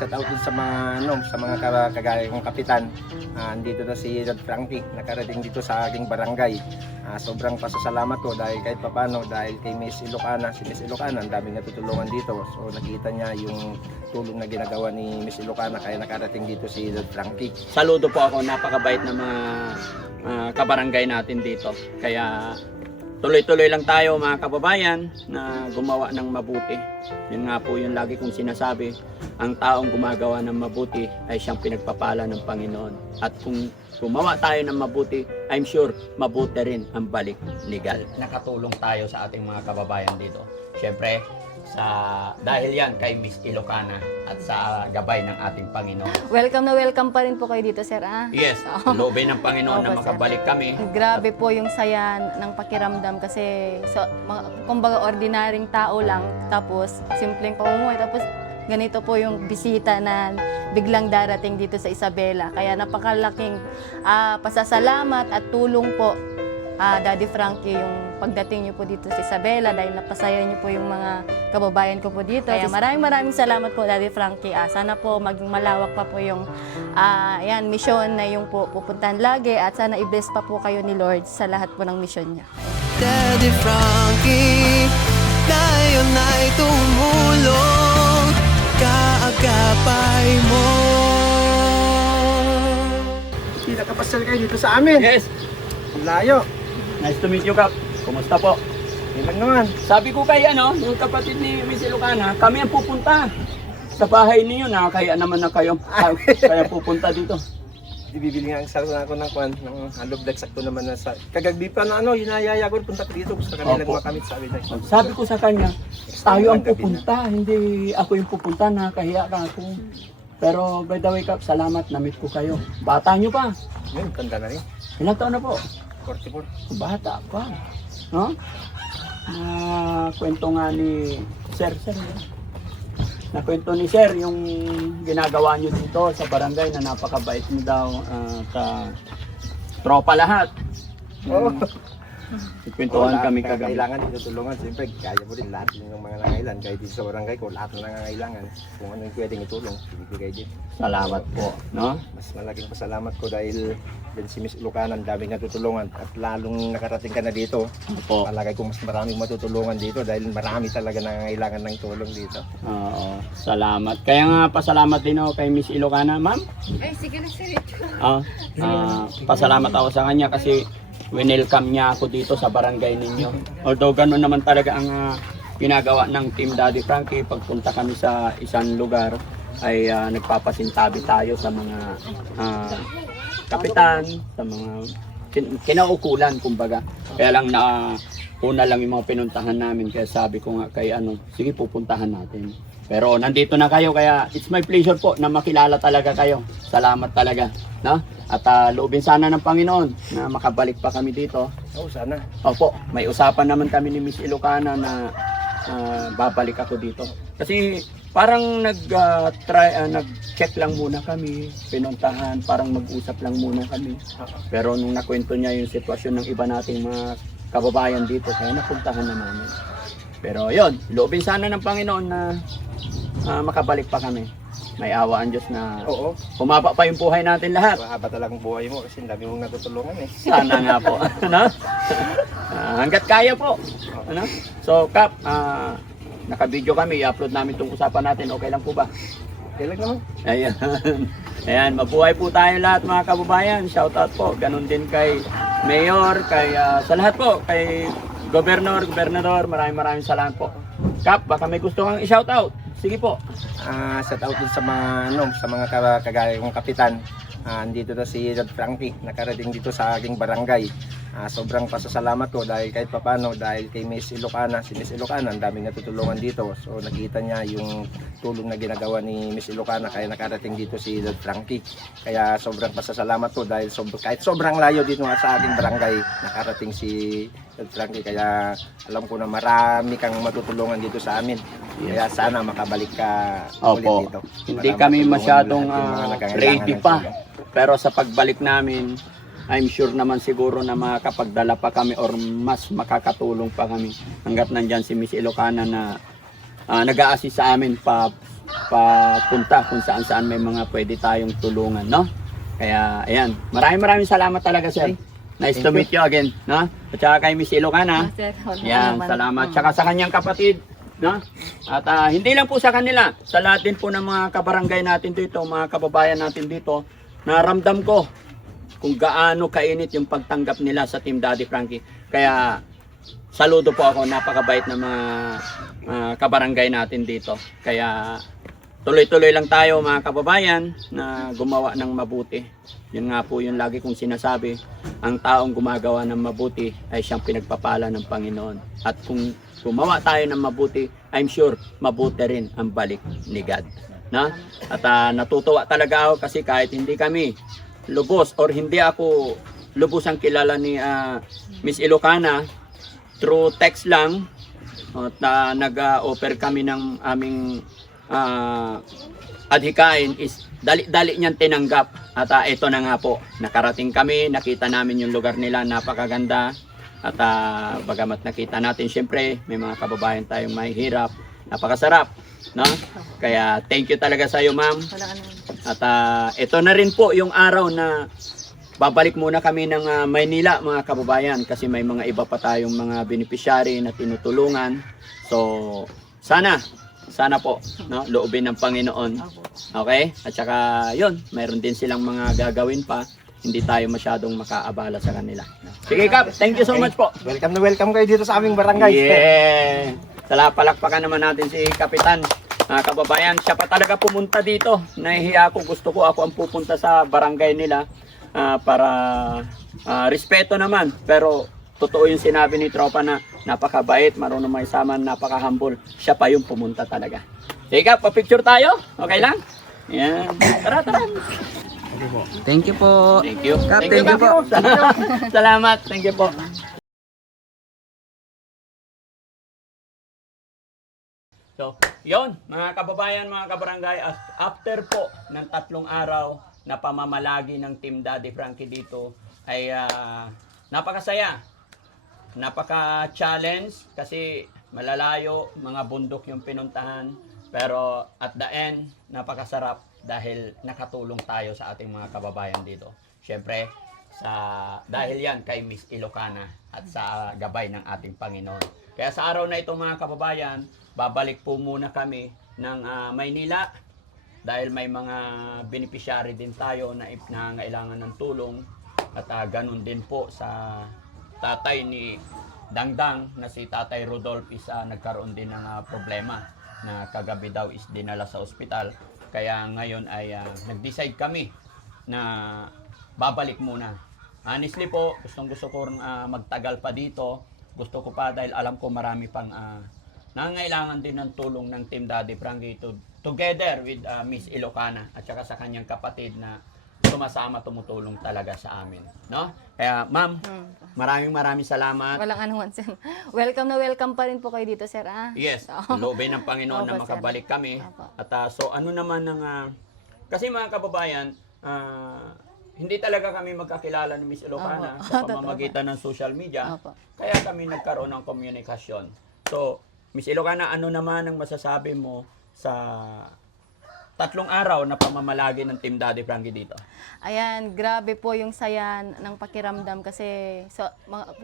Shout out din sa mga sa mga kagaya kong kapitan. Andito na si Rod Frankie, nakarating dito sa aking barangay. Sobrang pasasalamat ko dahil kahit papano, dahil kay Miss Ilocana, si Miss Ilocana, ang daming natutulungan dito. So nakita niya yung tulong na ginagawa ni Miss Ilocana, kaya nakarating dito si Rod Frankie. Saludo po ako, napakabait na mga kabarangay natin dito. Kaya tuloy-tuloy lang tayo mga kababayan na gumawa ng mabuti. Yun nga po yung lagi kong sinasabi, ang taong gumagawa ng mabuti ay siyang pinagpapala ng Panginoon. At kung gumawa tayo ng mabuti, I'm sure mabuti rin ang balik legal. Nakatulong tayo sa ating mga kababayan dito. Siyempre, dahil yan kay Miss Ilocana at sa gabay ng ating Panginoon. Welcome na welcome pa rin po kayo dito, sir. Yes, loobin ng Panginoon na Opo, sir. makabalik kami. Grabe po yung saya ng pakiramdam kasi kumbaga ordinaryong tao lang, tapos simpleng pamumuhay, tapos ganito po yung bisita na biglang darating dito sa Isabela. Kaya napakalaking pasasalamat at tulong po, Daddy Frankie, yung pagdating niyo po dito sa Isabela dahil napasaya niyo po yung mga kababayan ko po dito. Kaya maraming salamat po, Daddy Frankie. Sana po maging malawak pa po yung mission na yung po pupuntahan lagi, at sana i-bless pa po kayo ni Lord sa lahat po ng mission niya. Daddy Frankie, tayo na'y tumulong, kaagapay mo. Nakapasal kayo dito sa amin. Yes, Ang layo. nice to meet you, Kap. Kumusta po? Ilan naman. Sabi ko kay yung kapatid ni Miss Ilocana, kami ang pupunta sa bahay niyo, nakakaya naman na kayo. Kaya pupunta dito. Bibili nga ang sarap ako ng kwan, ng haloblag, sakto naman na sa kagagbi pa na yayaya ko punta ko dito sa kanila Opo. mga kamit, sabi niya. Sabi ko sa kanya, tayo ang pupunta, hindi ako yung pupunta, nakakahiya ka ako. Pero by the way, Kap, salamat, na-meet ko kayo. Bata nyo pa. Yun, tanda na rin. Ilang taon na po? 44. Bata pa. No? Na kwento nga ni Sir. Na kwento ni Sir yung ginagawa nyo dito sa barangay na napakabait nyo daw sa tropa lahat. Oo. Kwentuhan kami kagabi. Kailangan itutulungan, siyempre kaya mo rin lahat yung mga nangangailan. Kahit dito sa barangay ko, lahat ng nangangailangan. Kung ano yung pwedeng itulong, ibigay din. Salamat po, no? Mas malaking pasalamat ko dahil din si Miss Ilocana, ang daming natutulungan. At lalong nakarating ka na dito, Opo. palagay ko mas maraming matutulungan dito dahil marami talaga nangangailangan ng tulong dito. Oo, salamat. Kaya nga pasalamat din ako kay Miss Ilocana, ma'am. Ay, sige na, sir. Pasalamat ako sa kanya kasi winelcome niya ako dito sa barangay ninyo. Although gano'n naman talaga ang ginagawa ng Team Daddy Frankie, pagpunta kami sa isang lugar ay nagpapasintabi tayo sa mga kapitan, sa mga kinaukulan kumbaga. Kaya lang una lang yung mga pinuntahan namin, kaya sabi ko nga kay sige pupuntahan natin. Pero nandito na kayo, kaya it's my pleasure po na makilala talaga kayo. Salamat talaga, no? At loobin sana ng Panginoon na makabalik pa kami dito. Oo, sana. Opo, may usapan naman kami ni Miss Ilocana na babalik ako dito. Kasi parang nag-check lang muna kami, pinuntahan, parang mag-usap lang muna kami. Pero nung nakwento niya yung sitwasyon ng iba nating mga kababayan dito, kaya napuntahan na namin. Pero yon, loobin sana ng Panginoon na makabalik pa kami. May awa ang Diyos na Oo. humaba pa yung buhay natin lahat. Mahaba talagang buhay mo kasi ang dami mong natutulungan eh. Sana nga po. Ano? Hanggat kaya po. Ano? So, Kap, naka-video kami. I-upload namin itong usapan natin. Okay lang po ba? Kailan naman? Ayan. Ayan, mabuhay po tayo lahat mga kababayan. Shout out po. Ganon din kay Mayor, kay sa lahat po. Kay Gobernador, maraming salamat po. Kap, baka may gusto kang i-shout out. Sige po. Shout out din sa mga sa mga kagaya kong kapitan. Andito na si Rod Frankie, nakarating dito sa aking barangay. Sobrang pasasalamat ko dahil kahit papano, dahil kay Miss Ilocana, si Miss Ilocana, ang daming natutulungan dito. So nakita niya yung tulong na ginagawa ni Miss Ilocana, kaya nakarating dito si Rod Frankie. Kaya sobrang pasasalamat ko dahil kahit sobrang layo dito sa aking barangay, nakarating si Rod Frankie. Kaya alam ko na marami kang matutulungan dito sa amin. Kaya sana makabalik ka ulit Opo. dito. Hindi Para kami matulungan masyadong lahat yung mga nangangailangan ready ng pa. tulong. Pero sa pagbalik namin, I'm sure naman siguro na makakapagdala pa kami or mas makakatulong pa kami hanggat nandyan si Miss Ilocana na nag-a-assist sa amin papunta kung saan-saan may mga pwede tayong tulungan, no? Kaya, ayan. Maraming salamat talaga, sir. Nice to meet you again, no? At saka kay Miss Ilocana. Sir, Yan, salamat. Tsaka sa kanyang kapatid, no? At hindi lang po sa kanila, sa lahat din po ng mga kabarangay natin dito, mga kababayan natin dito, naramdam ko kung gaano kainit yung pagtanggap nila sa Team Daddy Frankie. Kaya, saludo po ako, napakabait na mga kabarangay natin dito. Kaya, tuloy-tuloy lang tayo mga kababayan na gumawa ng mabuti. Yun nga po yung lagi kong sinasabi, ang taong gumagawa ng mabuti ay siyang pinagpapala ng Panginoon. At kung gumawa tayo ng mabuti, I'm sure mabuti rin ang balik ni God. Na? At natutuwa talaga ako kasi kahit hindi kami lubos or hindi ako lubos ang kilala ni Miss Ilocana, through text lang at nag-offer kami ng aming adhikain is dali-dali niyang tinanggap. At ito na nga po, nakarating kami, nakita namin yung lugar nila, napakaganda. At bagamat nakita natin, syempre may mga kababayan tayong mahihirap, napakasarap, no? Kaya thank you talaga sa iyo, ma'am. At ito na rin po yung araw na babalik muna kami ng Maynila, mga kababayan, kasi may mga iba pa tayong mga beneficiary na tinutulungan. So sana po, no, loobin ng Panginoon. Okay? At saka yun, mayroon din silang mga gagawin pa. Hindi tayo masyadong makaabala sa kanila. Sige, Kap, thank you so much po. Welcome na welcome kayo dito sa aming barangay. Yeah. Palakpakan naman natin si Kapitan. Kababayan, siya pa talaga pumunta dito. Nahihiya ako, gusto ko ako ang pupunta sa barangay nila para respeto naman. Pero totoo yung sinabi ni Tropa na napakabait, marunong may sama, napaka-humble. Siya pa yung pumunta talaga. Sige, Kap, pa-picture tayo? Okay lang? Yan. Tara. Thank you po. Thank you. Kap, Thank you, thank you Kap. Salamat. Thank you po. So, yon mga kababayan, mga kabarangay, after po ng 3 araw na pamamalagi ng Team Daddy Frankie dito ay napakasaya, napaka-challenge kasi malalayo, mga bundok yung pinuntahan, pero at the end, napakasarap dahil nakatulong tayo sa ating mga kababayan dito. Siyempre, dahil yan kay Miss Ilocana at sa gabay ng ating Panginoon. Kaya sa araw na ito, mga kababayan, babalik po muna kami ng Maynila dahil may mga beneficiary din tayo na nangailangan ng tulong at ganun din po sa tatay ni Dangdang na si Tatay Rodolph is nagkaroon din ng problema na kagabi daw is dinala sa ospital. Kaya ngayon ay nag-decide kami na babalik muna. Honestly po, gusto ko magtagal pa dito. Gusto ko pa dahil alam ko marami pang nangangailangan din ng tulong ng Team Daddy Frankie together with Miss Ilocana at saka sa kanyang kapatid na tumutulong talaga sa amin, no? Kaya ma'am, maraming salamat. Walang anuman, sir. Welcome na welcome pa rin po kayo dito, sir. Yes, loobin ng Panginoon na Opo, sir. makabalik kami. Opo. At so ano naman ng kasi mga kababayan, hindi talaga kami magkakilala ni Miss Ilocana Opo. sa pamamagitan ng social media. Opo. Kaya kami nagkaroon ng komunikasyon. So, Miss Ilocana, ano naman ang masasabi mo sa 3 araw na pamamalagi ng Team Daddy Frankie dito? Ayan, grabe po yung saya ng pakiramdam kasi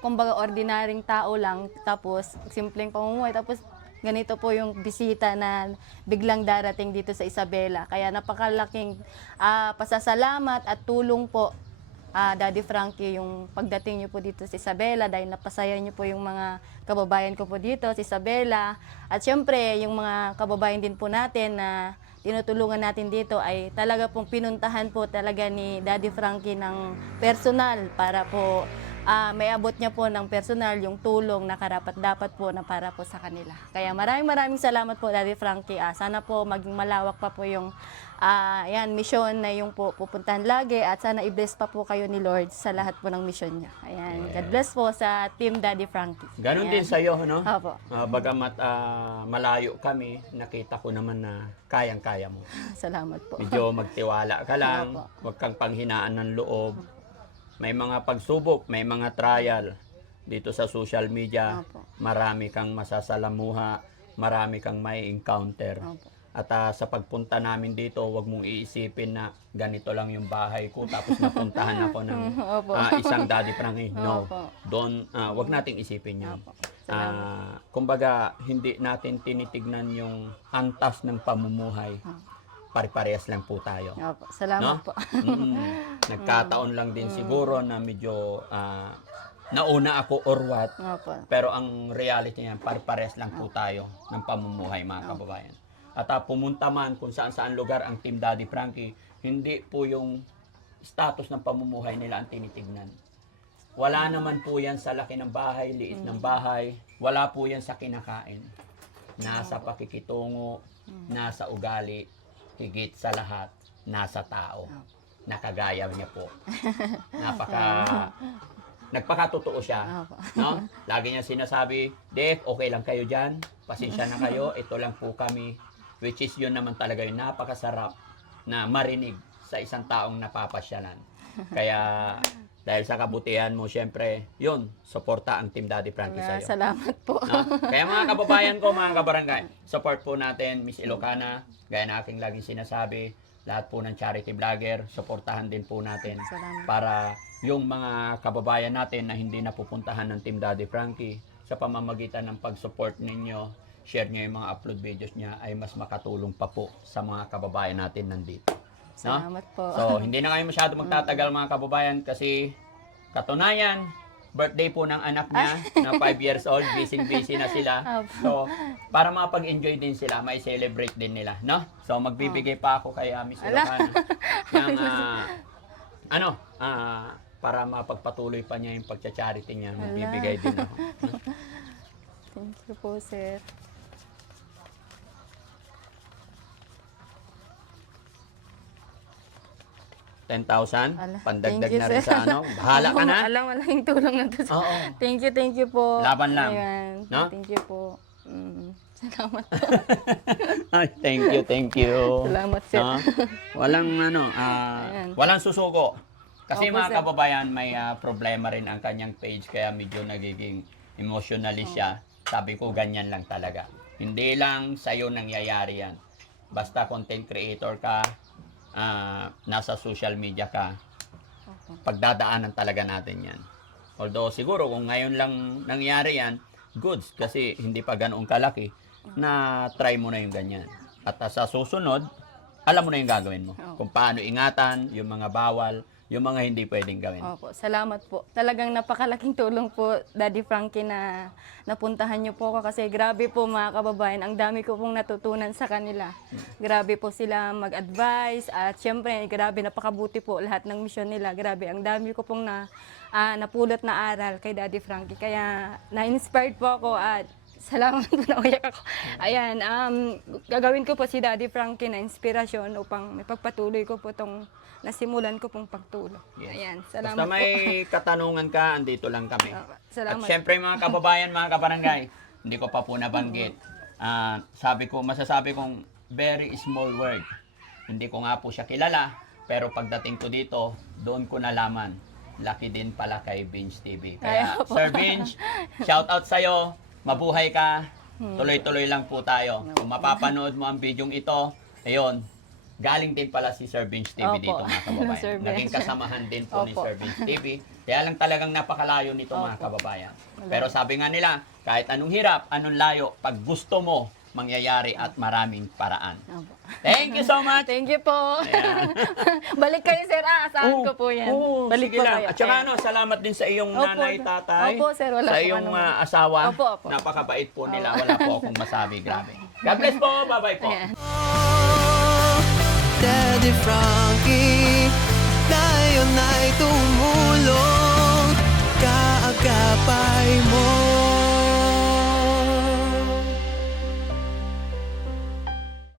kumbaga ordinaryong tao lang, tapos simpleng pamumuhay, tapos ganito po yung bisita na biglang darating dito sa Isabela. Kaya napakalaking pasasalamat at tulong po, Daddy Frankie, yung pagdating niyo po dito sa Isabela dahil napasaya niyo po yung mga kababayan ko po dito sa Isabela. At syempre, yung mga kababayan din po natin na tinutulungan natin dito ay talaga pong pinuntahan po talaga ni Daddy Frankie ng personal para po may abot niya po ng personal yung tulong na karapat-dapat po na para po sa kanila. Kaya maraming salamat po, Daddy Frankie. Sana po maging malawak pa po yung mission na yung po pupuntahan lagi at sana i-bless pa po kayo ni Lord sa lahat po ng mission niya. Ayan, God bless po sa Team Daddy Frankie. Ganon Ayan. din sa'yo, no? Opo. Bagamat malayo kami, nakita ko naman na kayang-kaya mo. Salamat po. Medyo magtiwala ka lang, Opo. huwag kang panghinaan ng loob. May mga pagsubok, may mga trial dito sa social media. Opo. Marami kang masasalamuha, marami kang may encounter. Opo. At sa pagpunta namin dito, wag mong iisipin na ganito lang yung bahay ko tapos napuntahan ako ng Opo. isang Daddy Frankie. No. Opo. Wag nating isipin 'yan. Opo. Salamat. Kumbaga, hindi natin tinitignan yung antas ng pamumuhay. Pare-parehas lang po tayo. Opo. Salamat po. Nagkataon lang din siguro na medyo nauna ako or what. Opo. Pero ang reality niyan, pare-parehas lang po tayo ng pamumuhay, mga kababayan. At pumunta man kung saan-saan lugar ang Team Daddy Frankie, hindi po yung status ng pamumuhay nila ang tinitignan. Wala naman po yan sa laki ng bahay, liit ng bahay. Wala po yan sa kinakain. Nasa pakikitungo, nasa ugali, higit sa lahat, nasa tao. Nakagaya niya po. Nagpakatotoo siya. Opo. No? Lagi niya sinasabi, Dek, okay lang kayo dyan. Pasensya na kayo. Ito lang po kami. Which is yun naman talaga yung napakasarap na marinig sa isang taong napapasyalan. Kaya dahil sa kabutihan mo, syempre, yun, suporta ang Team Daddy Frankie sa'yo. Salamat po. No? Kaya mga kababayan ko, mga kabarangay, support po natin Miss Ilocana. Gaya na aking laging sinasabi, lahat po ng charity vlogger, suportahan din po natin Salamat. para yung mga kababayan natin na hindi napupuntahan ng Team Daddy Frankie sa pamamagitan ng pag-support ninyo, share nyo yung mga upload videos niya ay mas makatulong pa po sa mga kababayan natin nandito. No? Salamat po. So, hindi na kayo masyado magtatagal mga kababayan kasi katunayan, birthday po ng anak niya na 5 years old, busy na sila. So, para makapag-enjoy din sila, may celebrate din nila, no? So, magbibigay pa ako kay Miss Ilocana ng para mapagpatuloy pa niya yung pagcha-charity niya, magbibigay din ako. No? Thank you po, sir. 10,000, Ala, pandagdag thank you, na rin sir. sa ano. Bahala ka na. Alam, malaking tulong na to. Oo. Thank you po. Laban lang. Ayan. No? Thank you po. Salamat po. Ay, thank you. Salamat, sir. No? Walang Ayan. walang susuko. Kasi Opo, mga sir. kababayan, may problema rin ang kanyang page kaya medyo nagiging emotionally siya. Sabi ko, ganyan lang talaga. Hindi lang sa'yo nangyayari yan. Basta content creator ka, nasa social media ka, pagdadaanan talaga natin yan. Although siguro kung ngayon lang nangyari yan, goods kasi hindi pa ganoong kalaki na try mo na yung ganyan. At sa susunod, alam mo na yung gagawin mo. Kung paano ingatan, yung mga bawal, yung mga hindi pwedeng gawin. Opo, salamat po. Talagang napakalaking tulong po, Daddy Frankie, na napuntahan niyo po ako kasi grabe po mga kababayan, ang dami ko pong natutunan sa kanila. Grabe po sila mag-advise at syempre, grabe, napakabuti po lahat ng misyon nila. Grabe, ang dami ko pong napulot na aral kay Daddy Frankie. Kaya na-inspired po ako at salamat po, nauyak ako. Ayan, gagawin ko po si Daddy Frankie na inspirasyon upang may pagpatuloy ko po itong nasimulan ko pong pagtulong. Yes. Ayan, salamat Basta may katanungan ka, andito lang kami. po. At Salamat. syempre mga kababayan, mga kabarangay, hindi ko pa po nabanggit. Masasabi kong very small word. Hindi ko nga po siya kilala, pero pagdating ko dito, doon ko nalaman. Laki din pala kay Binge TV. Kaya, Kaya po. Sir Binge, shout out sa'yo. Mabuhay ka. Tuloy-tuloy lang po tayo. Kung mapapanood mo ang bidyong ito, ayun, galing din pala si Sir Binge TV Opo. dito mga Sir kababayan. Binge. Naging kasamahan din po ni Opo. Sir Binge TV. Kaya lang talagang napakalayo nito mga Opo. kababayan. Pero sabi nga nila, kahit anong hirap, anong layo, pag gusto mo, mangyayari at maraming paraan. Opo. Thank you so much! Thank you po. Ayan. Balik kayo, sir. Asahan ko po yan. Oo, Balik sige po lang. kayo. At saka Ayan. salamat din sa iyong Opo, nanay, sir. tatay. Opo, sir. Wala sa po iyong anong- asawa. Opo, opo. Napakabait po nila. Wala po akong masabi. Grabe. God bless po. Bye-bye po. Ayan. Daddy Frankie